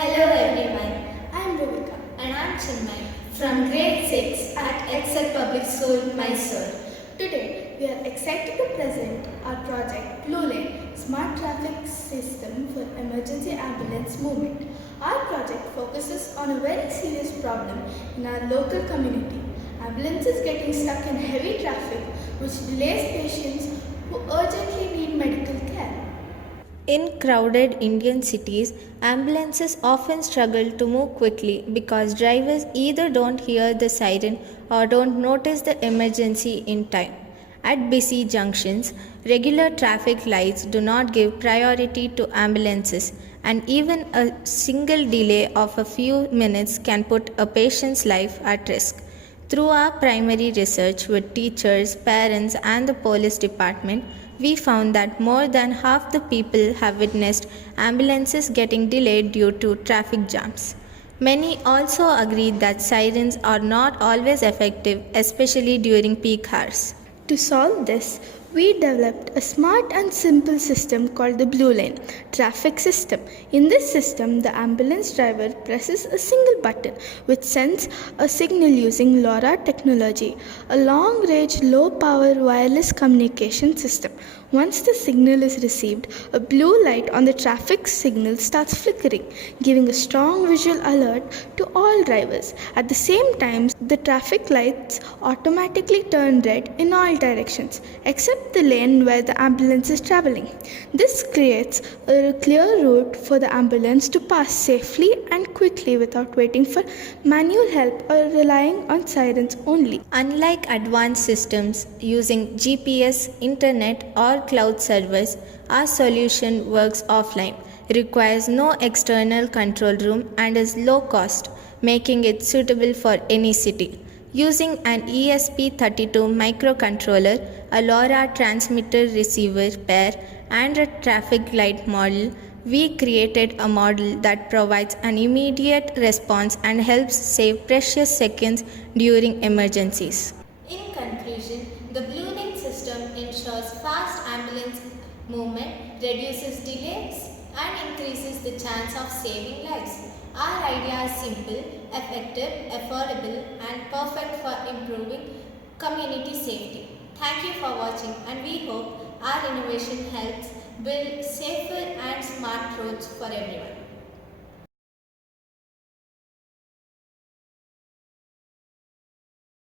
Hello everyone, I am Rubika. and I'm Chinmay from grade 6 at Excel Public School, Mysore. Today we are excited to present our project Blue Lane Smart Traffic System for Emergency Ambulance Movement. Our project focuses on a very serious problem in our local community. Ambulances getting stuck in heavy traffic which delays patients who urgently need medical care. In crowded Indian cities, ambulances often struggle to move quickly because drivers either don't hear the siren or don't notice the emergency in time. At busy junctions, regular traffic lights do not give priority to ambulances, and even a single delay of a few minutes can put a patient's life at risk. Through our primary research with teachers, parents, and the police department, we found that more than half the people have witnessed ambulances getting delayed due to traffic jams. Many also agreed that sirens are not always effective, especially during peak hours. To solve this, we developed a smart and simple system called the Blue Lane traffic system. In this system, the ambulance driver presses a single button which sends a signal using LoRa technology, a long range, low power wireless communication system. Once the signal is received, a blue light on the traffic signal starts flickering, giving a strong visual alert to all drivers. At the same time, the traffic lights automatically turn red in all directions, except the lane where the ambulance is traveling. This creates a clear route for the ambulance to pass safely and quickly without waiting for manual help or relying on sirens only. Unlike advanced systems using GPS, internet, or cloud servers, our solution works offline, requires no external control room, and is low cost, making it suitable for any city. Using an ESP32 microcontroller, a LoRa transmitter receiver pair, and a traffic light model, we created a model that provides an immediate response and helps save precious seconds during emergencies. In conclusion, the Blue Lane system ensures fast ambulance movement, reduces delays, and increases the chance of saving lives. Our idea is simple, effective, affordable, and perfect for improving community safety. Thank you for watching, and we hope our innovation helps build safer and smart roads for everyone.